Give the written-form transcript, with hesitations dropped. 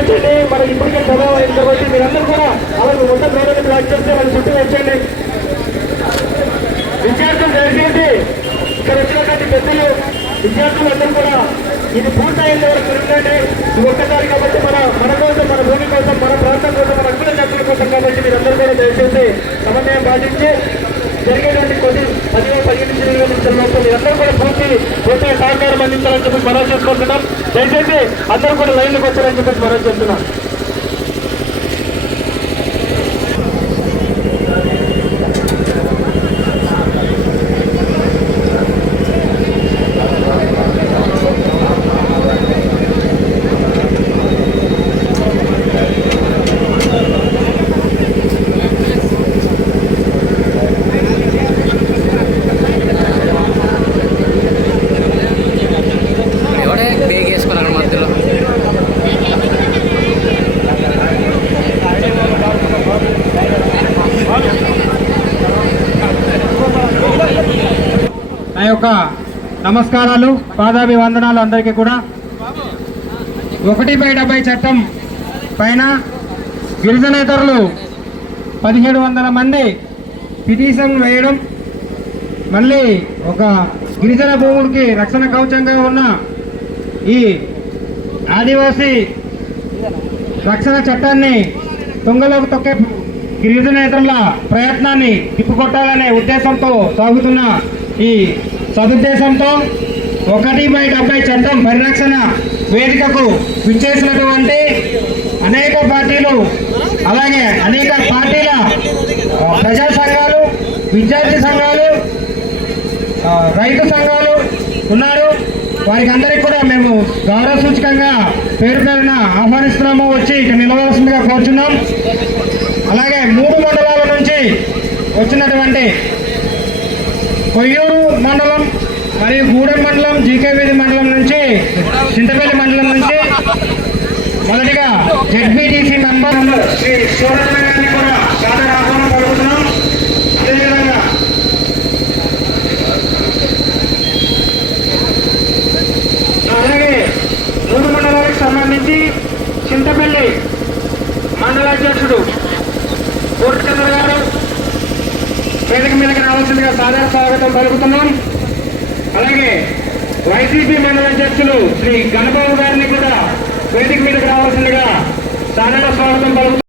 వచ్చండి. మనం ఇప్పటికే ప్రభావం అయింది కాబట్టి మీరందరూ కూడా అలాగే ఉన్న గౌరవం బ్లాక్ చేస్తే మన చుట్టూ వచ్చండి. విద్యార్థులు దయచేసి ఇక్కడ వచ్చినటువంటి పెద్దలు విద్యార్థులందరూ కూడా ఇది పూర్తయిన వరకు ఉండండి. ఇది ఒక్కసారి కాబట్టి మన కోసం, మన భూమి కోసం, మన ప్రాంతం కోసం, మన అక్కుల హక్కుల కోసం కాబట్టి మీరందరూ కూడా దయచేసి సమన్వయం పాటించి జరిగేటువంటి 10-15 నిమిషాల మీరందరూ కూడా పూర్తిగా సహకారం అందించాలని చెప్పి మనం చేసుకుంటున్నాం. దయచేసి అందరూ కూడా లైన్లోకి వచ్చారని చెప్పేసి మనం చేస్తున్నాం. నా యొక్క నమస్కారాలు, పాదాభివందనాలు అందరికీ కూడా. 1/70 చట్టం పైన గిరిజనేతరులు 1700 మంది పిటిషన్ వేయడం, మళ్ళీ ఒక గిరిజన భూములకి రక్షణ కవచంగా ఉన్న ఈ ఆదివాసీ రక్షణ చట్టాన్ని తుంగలోకి తొక్కే గిరిజనేతరుల ప్రయత్నాన్ని తిప్పుకొట్టాలనే ఉద్దేశంతో సాగుతున్న ఈ సదుద్దేశంతో 1/70 చట్టం పరిరక్షణ వేదికకు విచ్చేసినటువంటి అనేక పార్టీలు, అలాగే అనేక పార్టీల ప్రజా సంఘాలు, విద్యార్థి సంఘాలు, రైతు సంఘాలు ఉన్నారు. వారికి అందరికీ కూడా మేము గౌరవ సూచకంగా పేరు పేరున ఆహ్వానిస్తున్నాము. వచ్చి ఇక్కడ నిలవలసిందిగా కోరుచున్నాం. అలాగే 3 మండలాల నుంచి వచ్చినటువంటి కొయ్యూరు మండలం మరియు గూడెం మండలం, జీకే వీధి మండలం నుంచి, చింతపల్లి మండలం నుంచి మొదటిగా జెడ్పీటీసీ మెంబర్ శ్రీ సూరన్న గారిని కూడా సాదర ఆహ్వానం పలుకుతున్నాం. అదేవిధంగా అలాగే 3 మండలాలకు సంబంధించి చింతపల్లి మండలాధ్యక్షుడు పూర్తిచంద్ర గారు వేదిక మీదకి రావాల్సిందిగా సాదర స్వాగతం పలుకుతున్నాం. అలాగే వైసీపీ మండల అధ్యక్షులు శ్రీ గణబాబు గారిని కూడా వేదిక మీదకి రావాల్సిందిగా సాదర స్వాగతం పలుకుతున్నాం.